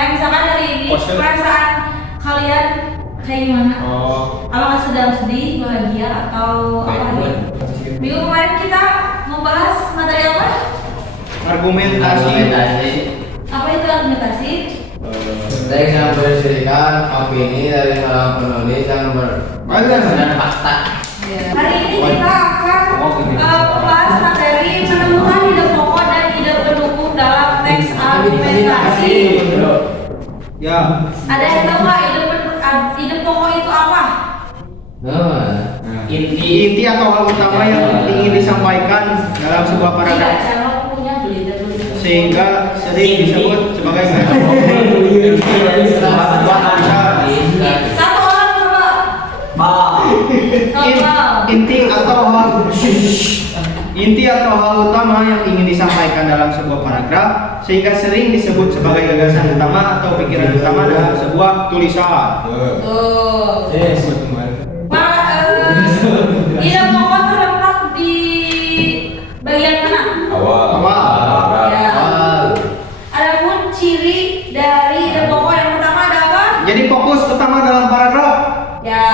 Kayak misalkan hari ini perasaan kalian kayak gimana? Apakah sedang sedih, bahagia, atau apa nih? Minggu kemarin kita membahas materi apa? Argumentasi. Apa itu argumentasi? Teks yang berdasarkan opini dari seorang penulis yang berdasarkan fakta. Hari ini kita akan membahas materi menemukan ide pokok dan ide pendukung dalam teks argumentasi. Ya. Ada yang tahu nggak ide pokok itu apa? Inti atau hal utama yang ingin disampaikan dalam sebuah paragraf, sehingga sering disebut sebagai Satu orang coba. inti atau hal utama yang ingin disampaikan dalam sebuah paragraf, sehingga sering disebut sebagai gagasan utama atau pikiran utama dalam sebuah tulisan. Tuh. Ide pokok terletak di bagian mana? Awal. Ya. Adapun ciri dari ide pokok yang pertama ada apa? Jadi fokus utama dalam paragraf Ya.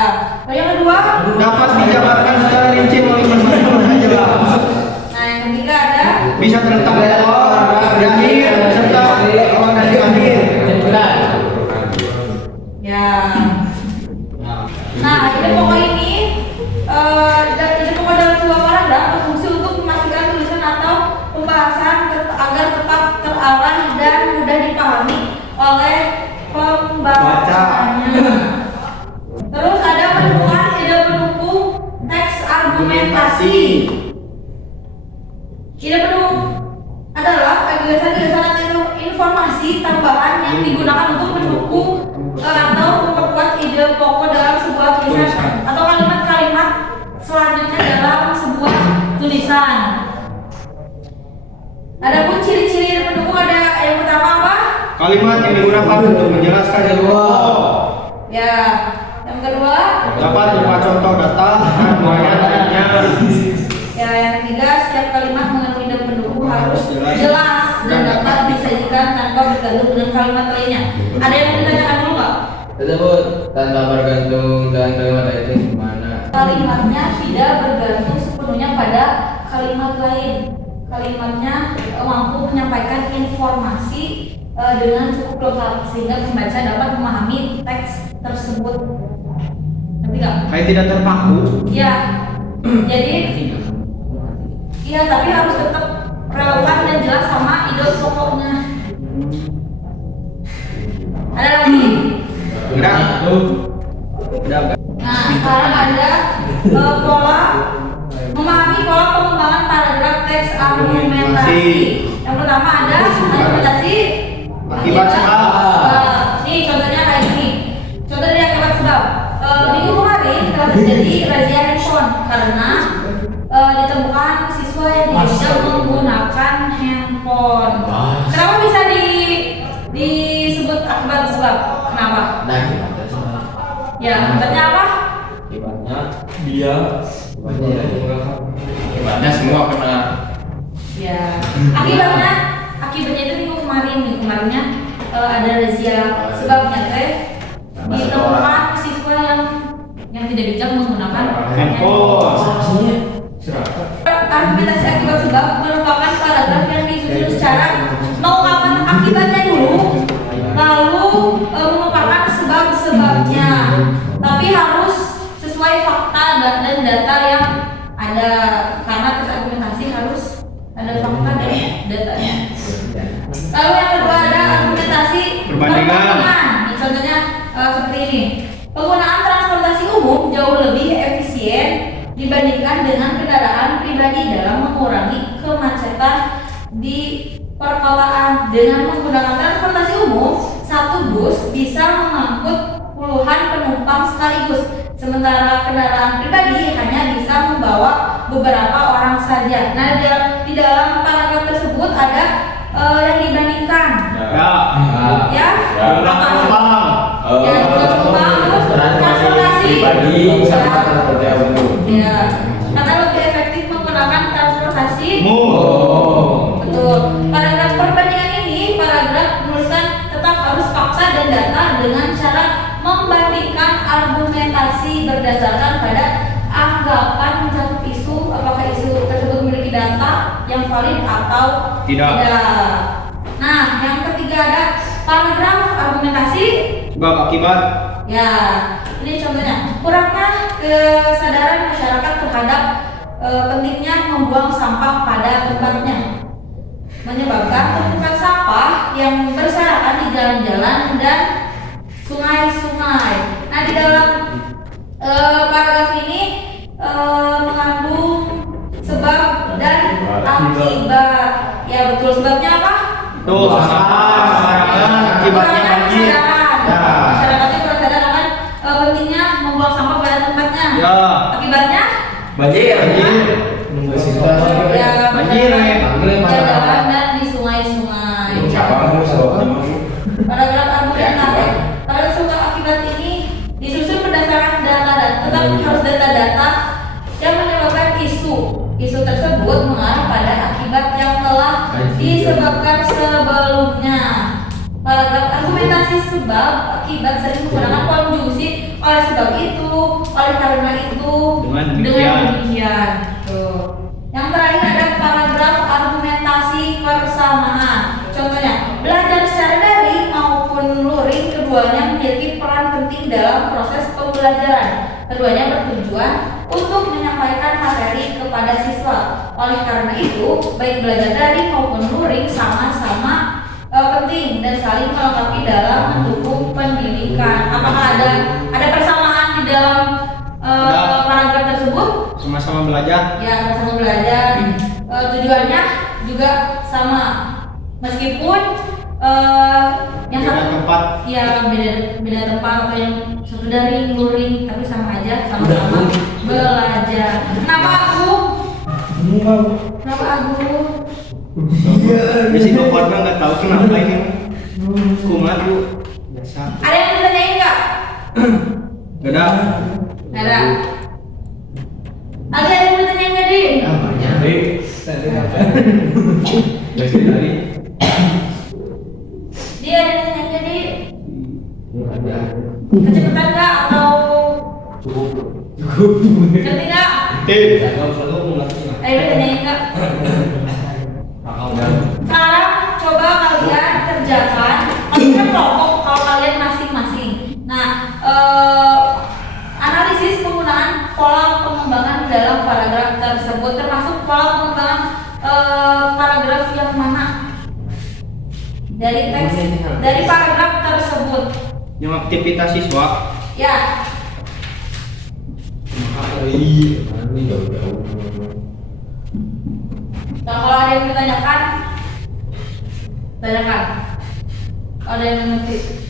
Yang kedua? dapat dijabarkan secara rinci melalui berbagai makna jelas. Nah, yang ketiga ada Bisa terletak di awal, di akhir, serta awal dan di akhir. ya. Nah, ide pokok ini ide pokok dalam sebuah paragraf berfungsi untuk memastikan tulisan atau pembahasan agar tetap terarah dan mudah dipahami oleh pembacanya. Terus ada penemuan ide pendukung teks argumentasi. Ide pendukung adalah gagasan-gagasan atau informasi tambahan yang digunakan untuk mendukung atau memperkuat ide pokok dalam sebuah tulisan atau kalimat-kalimat selanjutnya dalam sebuah tulisan. Adapun ciri-ciri ide pendukung ada yang pertama apa? Kalimat yang digunakan untuk menjelaskan ide pokok. Ya, yang kedua. Dapat berupa contoh data dan riwayat lainnya. Ya, yang ketiga, setiap kalimat mengandung ide pendukung harus jelas dan dapat disajikan tanpa bergantung dengan kalimat lainnya. Ada yang mau ditanyakan dulu nggak? Tersebut tanpa bergantung dengan kalimat itu gimana? Kalimatnya tidak bergantung sepenuhnya pada kalimat lain. Kalimatnya mampu menyampaikan informasi dengan cukup lengkap sehingga pembaca dapat memahami teks tersebut. Ngerti nggak? Kayak tidak terpaku. Ya, jadi iya, tapi harus tetap relevan dan jelas sama ide pokoknya. Ada lagi? Udah. Nah, sekarang ada pola memahami pola pengembangan paragraf teks argumentasi. Yang pertama ada argumentasi Akibat sebab. Nih contohnya kayak gini. Contoh dari akibat sebab. Minggu kemarin telah terjadi razia handphone karena ditemukan siswa yang diduga menggunakan handphone. Kenapa bisa disebut akibat sebab? Kenapa? Nah, gimana sih? Ya, akibatnya apa? Akibatnya Dia akibatnya semua kena. Ya, akibatnya itu minggu kemarinnya ada razia sebabnya teh ditemukan siswa yang tidak bijak menggunakan Handphone. Argumentasi akibat sebab merupakan paragraf yang disusun secara mengungkapkan akibatnya dulu, lalu memaparkan sebab-sebabnya. Tapi harus sesuai fakta dan data yang ada, karena tes argumentasi harus ada fakta dan datanya. Lalu yang kedua ada argumentasi perbandingan. Nih, contohnya seperti ini. Penggunaan transportasi umum jauh lebih efisien dibandingkan dengan kendaraan pribadi dalam mengurangi kemacetan di perkotaan. Dengan menggunakan transportasi umum, satu bus bisa mengangkut puluhan penumpang sekaligus, sementara kendaraan pribadi hanya bisa membawa beberapa orang saja. Nah, di dalam paragraf tersebut ada yang dibandingkan. Ya, apa? Ya, penumpang terus transportasi pribadi sama transportasi umum. Ya, karena lebih efektif menggunakan transportasi. Umum. Betul. Paragraf perbandingan ini paragraf menuliskan tetap harus berdasarkan pada anggapan mencakup isu, apakah isu tersebut memiliki data yang valid atau Tidak. Nah, yang ketiga ada paragraf argumentasi. Sebab akibat. Ya, ini contohnya kurangnya kesadaran masyarakat terhadap pentingnya membuang sampah pada tempatnya, menyebabkan tumpukan sampah yang berserakan di jalan-jalan dan sungai-sungai. Nah, di dalam paragraf ini mengandung sebab dan akibat. Ya, betul, sebabnya apa? Tuh, sampah sembarangan akibatnya Kurangnya banjir. kesadaran. Ya. Masyarakatnya kurang sadar akan pentingnya membuang sampah pada tempatnya. Ya. Akibatnya Banjir. ya Banjir, jalan dan di sungai-sungai. Paragraf argumentatif. Paragraf sebab akibat ini disusun berdasarkan data dan tetap harus data-data yang menyebabkan isu tersebut mengarah pada akibat yang telah disebabkan sebelumnya. Paragraf argumentasi sebab akibat sering menggunakan konjungsi oleh sebab itu, oleh karena itu, Dengan dengan demikian. demikian. Tuh. Yang terakhir ada paragraf argumentasi persamaan. Contohnya, belajar secara daring maupun luring keduanya memiliki peran penting dalam proses pembelajaran. Keduanya bertujuan untuk menyampaikan materi kepada siswa. Oleh karena itu, baik belajar daring maupun luring sama-sama penting dan saling melengkapi dalam mendukung pendidikan. Apakah ada persamaan di dalam paragraf tersebut? Sama-sama belajar. Ya, sama-sama belajar. Tujuannya juga sama. Meskipun yang Beda satu tempat. ya beda tempat atau yang satu daring, luring, tapi sama aja, sama-sama belajar. Kenapa aku? Kenapa aku? Di situ korban nggak tahu kenapa ini. Kumat bu. Biasa. Ada yang ditanyain nggak? Gak ada. Nggak ada. Ada yang ditanyain nggak, Di? Dia ada yang ditanyain nggak, Di? Kecepatan nggak atau ngerti nggak? Ayo ditanyain nggak? Sekarang coba kalian kerjakan, kalian kelompok kalau kalian masing-masing. Nah, analisis penggunaan pola pengembangan dalam paragraf tersebut, termasuk pola pengembangan paragraf yang mana dari teks dari paragraf tersebut. Yang aktivitas siswa. Ya, nah, kalau ada yang ditanyakan, tanyakan. Kalau ada yang ngerti.